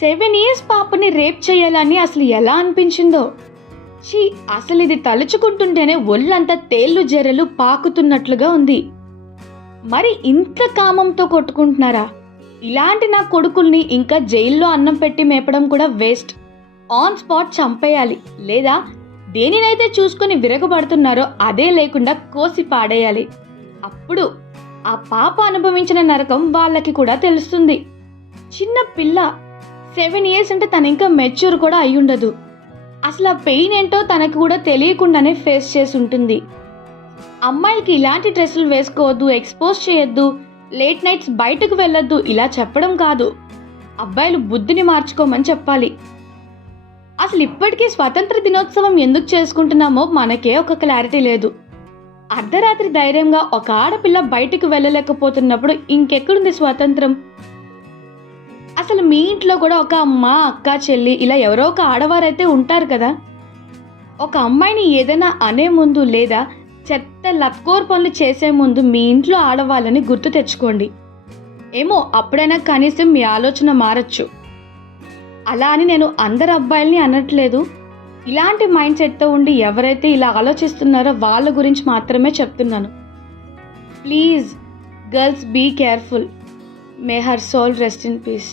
7 years పాపని rape చేయాలని అసలు ఎలా అనిపించిందో. ఛీ, అసలు ఇది తలుచుకుంటుంటేనే ఒళ్ళంతా తేళ్లు జెర్రలు పాకుతున్నట్లుగా ఉంది. మరి ఇంత కామంతో కొట్టుకుంటున్నారా? ఇలాంటి నా కొడుకుల్ని ఇంకా జైల్లో అన్నం పెట్టి మేపడం కూడా వేస్ట్. ఆన్ స్పాట్ చంపేయాలి, లేదా దేనినైతే చూసుకొని విరగబడుతున్నారో అదే లేకుండా కోసి పాడేయాలి. అప్పుడు ఆ పాప అనుభవించిన నరకం వాళ్ళకి కూడా తెలుస్తుంది. చిన్న పిల్ల, 7 ఇయర్స్ అంటే తను ఇంకా మెచ్యూర్ కూడా అయ్యుండదు. అసలు ఆ పెయిన్ ఏంటో తనకు కూడా తెలియకుండానే ఫేస్ చేసి ఉంటుంది. అమ్మాయిలకి ఇలాంటి డ్రెస్సులు వేసుకోవద్దు, ఎక్స్పోజ్ చేయొద్దు, లేట్ నైట్స్ బయటకు వెళ్ళొద్దు ఇలా చెప్పడం కాదు, అబ్బాయిలు బుద్ధిని మార్చుకోమని చెప్పాలి. అసలు ఇప్పటికీ స్వతంత్ర దినోత్సవం ఎందుకు చేసుకుంటున్నామో మనకే ఒక క్లారిటీ లేదు. అర్ధరాత్రి ధైర్యంగా ఒక ఆడపిల్ల బయటకు వెళ్ళలేకపోతున్నప్పుడు ఇంకెక్కడుంది స్వాతంత్రం? అసలు మీ ఇంట్లో కూడా ఒక అమ్మ, అక్క, చెల్లి ఇలా ఎవరో ఒక ఆడవారైతే ఉంటారు కదా. ఒక అమ్మాయిని ఏదైనా అనే ముందు లేదా చెత్త లత్కోర్ పనులు చేసే ముందు మీ ఇంట్లో ఆడవాళ్ళని గుర్తు తెచ్చుకోండి. ఏమో అప్పుడైనా కనీసం మీ ఆలోచన మారచ్చు. అలా అని నేను అందరు అబ్బాయిల్ని అనట్లేదు. ఇలాంటి మైండ్ సెట్తో ఉండి ఎవరైతే ఇలా ఆలోచిస్తున్నారో వాళ్ళ గురించి మాత్రమే చెప్తున్నాను. Please girls, be careful. May her soul rest in piece.